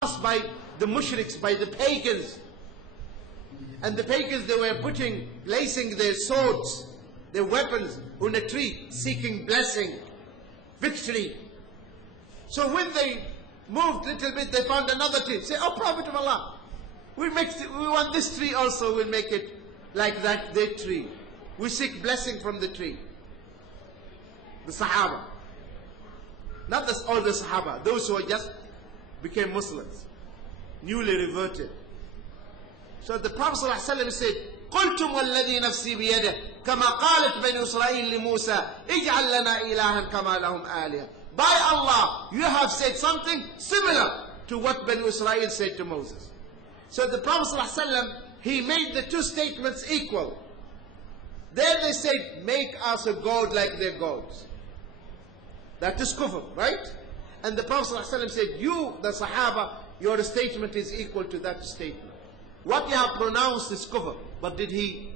by the mushriks, by the pagans. And the pagans, they were placing their swords, their weapons on a tree, seeking blessing, victory. So when they moved a little bit, they found another tree. Say, oh Prophet of Allah, we want this tree also, we'll make it like that tree. We seek blessing from the tree. The Sahaba. Not all the Sahaba, those who just became Muslims, newly reverted. So the Prophet ﷺ said, قُلْتُمْ وَالَّذِي نَفْسِي بِيَدِهِ كَمَا قَالَتْ بَنِي إِسْرَائِيلِ لِمُوسَى اجْعَلْ لَنَا إِلَهًا كَمَا لَهُمْ آلِهَةً. By Allah, you have said something similar to what Bani Israel said to Moses. So the Prophet ﷺ, he made the two statements equal. There they said, make us a god like their gods. That is kufr, right? And the Prophet ﷺ said, you, the Sahaba, your statement is equal to that statement. What you have pronounced is kufr. But did he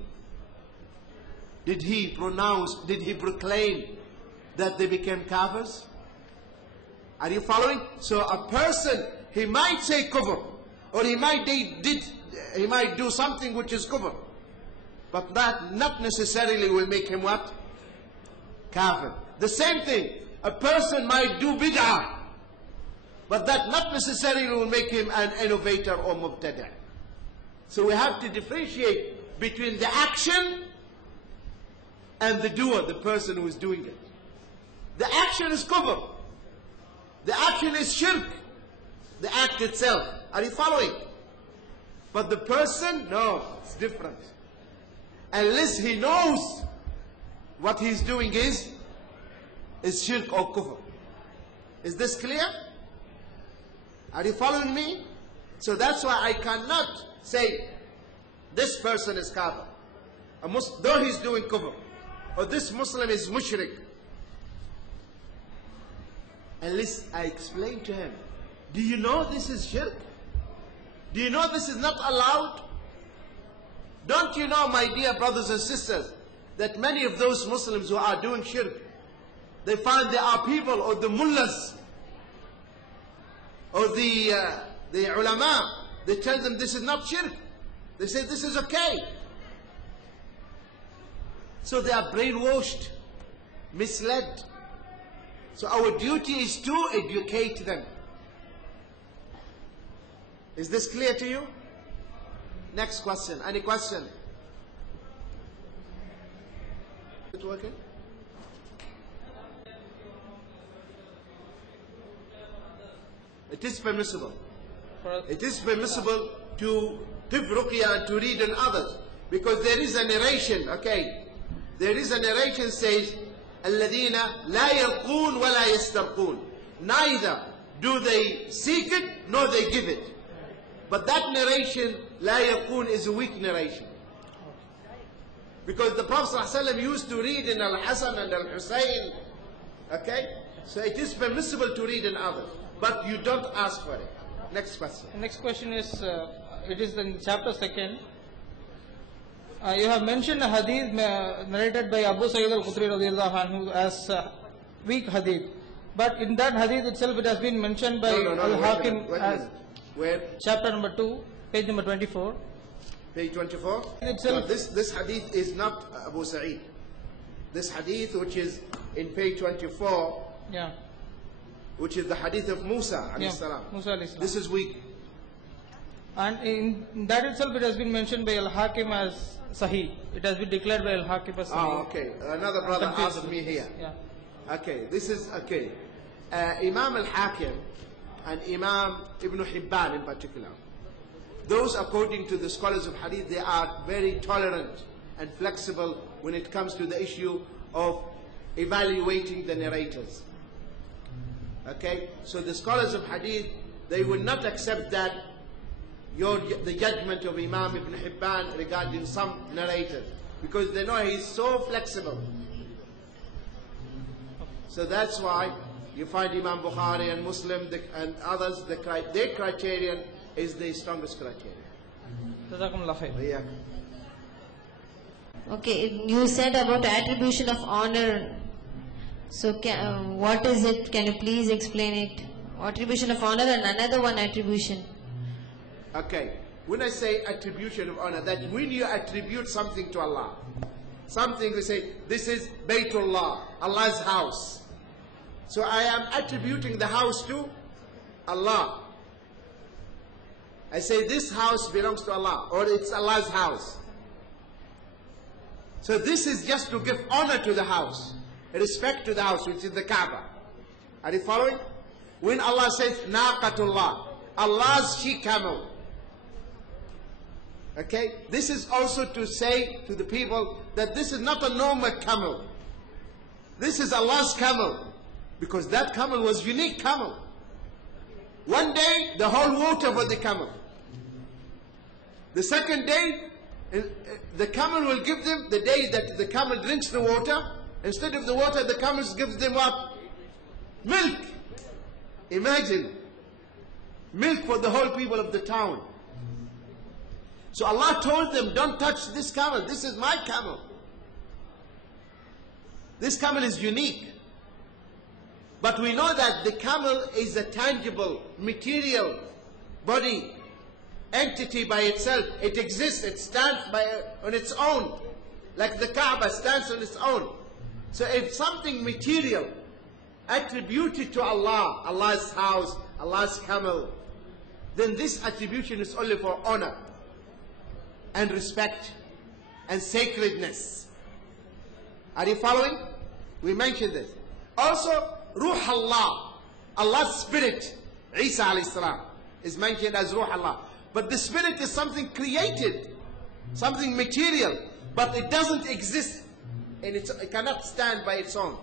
proclaim that they became kafirs? Are you following? So a person, he might say kufr, or he might do something which is kufr, but that not necessarily will make him what? Kafir. The same thing, a person might do bid'ah, but that not necessarily will make him an innovator or mubtada'. So we have to differentiate between the action and the doer, the person who is doing it. The action is kufr. The action is shirk. The act itself. Are you following? But the person, no, it's different. Unless he knows what he's doing is shirk or kufr. Is this clear? Are you following me? So that's why I cannot say this person is kafir, though he's doing kufr, or this Muslim is mushrik, unless I explain to him, do you know this is shirk? Do you know this is not allowed? Don't you know, my dear brothers and sisters, that many of those Muslims who are doing shirk, they find there are people, or the mullahs, or the ulama, they tell them this is not shirk. They say this is okay. So they are brainwashed, misled. So our duty is to educate them. Is this clear to you? Next question. Any question? Is it working? It is permissible. It is permissible to give ruqya and to read on others, because there is a narration, okay? There is a narration says, الَّذِينَ لَا يَلْقُونَ وَلَا يَسْتَرْقُونَ. Neither do they seek it, nor they give it. But that narration, لَا يَلْقُونَ, is a weak narration. Because the Prophet ﷺ used to read in Al-Hasan and Al-Husayn, okay? So it is permissible to read in others, but you don't ask for it. Next question. The next question is, it is in chapter 2. You have mentioned a hadith narrated by Abu Sayyid al-Khudri radiyallahu anhu as weak hadith. But in that hadith itself, it has been mentioned by Al-Hakim as where? Chapter number 2, page number 24. Page 24? Itself. No, this hadith is not Abu Sa'id. This hadith, which is in page 24, yeah, which is the hadith of Musa alayhi salam. Musa alayhi salam. This is weak. And in that itself, it has been mentioned by Al-Hakim as Sahih. It has been declared by Al-Hakim as Sahih. Oh, okay. Another brother asked me here. Yeah. Okay, this is okay. Imam Al-Hakim and Imam Ibn Hibban in particular, those according to the scholars of hadith, they are very tolerant and flexible when it comes to the issue of evaluating the narrators. Okay, so the scholars of hadith, they will not accept that the judgment of Imam Ibn Hibban regarding some narrators, because they know he's so flexible. So that's why you find Imam Bukhari and Muslim and others, their criterion is the strongest criterion. Okay, you said about attribution of honor. So what is it? Can you please explain it? Attribution of honor and another one attribution. Okay. When I say attribution of honor, that when you attribute something to Allah, something we say, this is Baytullah, Allah's house. So I am attributing the house to Allah. I say this house belongs to Allah, or it's Allah's house. So this is just to give honor to the house, respect to the house, which is the Kaaba. Are you following? When Allah says, Naqatullah, Allah's she-camel. Okay? This is also to say to the people that this is not a normal camel. This is Allah's camel. Because that camel was unique camel. One day, the whole water for the camel. The second day, the camel will give them, the day that the camel drinks the water, instead of the water, the camel gives them what? Milk. Imagine. Milk for the whole people of the town. So Allah told them, don't touch this camel. This is my camel. This camel is unique. But we know that the camel is a tangible, material body, entity by itself. It exists, it stands on its own. Like the Kaaba stands on its own. So if something material attributed to Allah, Allah's house, Allah's camel, then this attribution is only for honor and respect and sacredness. Are you following? We mentioned this. Also, Ruh Allah, Allah's spirit, Isa alayhi salam, is mentioned as Ruh Allah. But the spirit is something created, something material, but it doesn't exist, and it cannot stand by its own.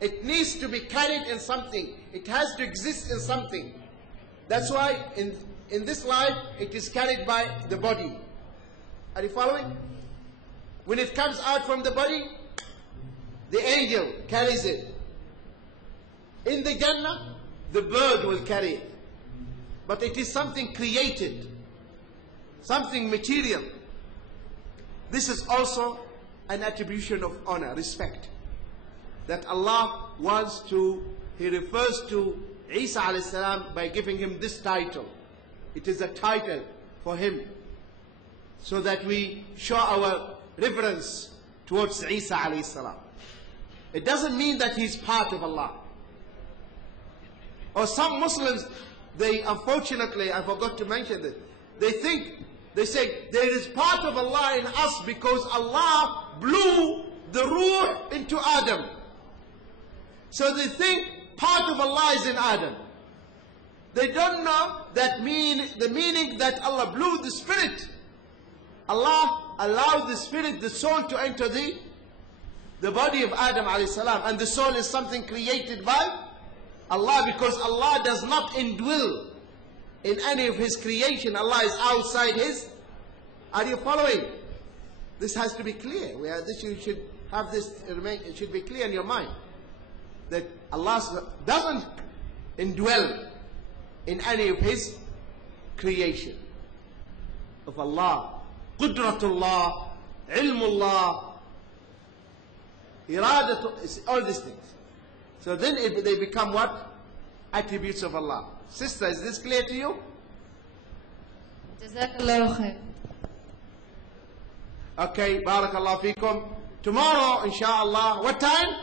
It needs to be carried in something. It has to exist in something. That's why in this life, it is carried by the body. Are you following? When it comes out from the body, the angel carries it. In the Jannah, the bird will carry it. But it is something created, something material. This is also an attribution of honor, respect. That Allah wants to, He refers to Isa alayhi salam by giving him this title. It is a title for him, so that we show our reverence towards Isa alayhi salam. It doesn't mean that he's part of Allah. Or some Muslims, they unfortunately, I forgot to mention this, they say there is part of Allah in us because Allah blew the ruh into Adam. So they think part of Allah is in Adam. They don't know that the meaning that Allah blew the spirit. Allah allowed the spirit, the soul, to enter the body of Adam alayhi salam. And the soul is something created by Allah, because Allah does not indwell in any of His creation. Allah is outside His. Are you following? This has to be clear. You should have this, it should be clear in your mind. That Allah doesn't indwell in any of His creation. Of Allah, Qudratullah, Ilmullah, Iradatul, all these things. So then they become what? Attributes of Allah. Sister, is this clear to you? Jazakallahu khair. Okay, Barakallahu feekum. Tomorrow, inshallah, what time?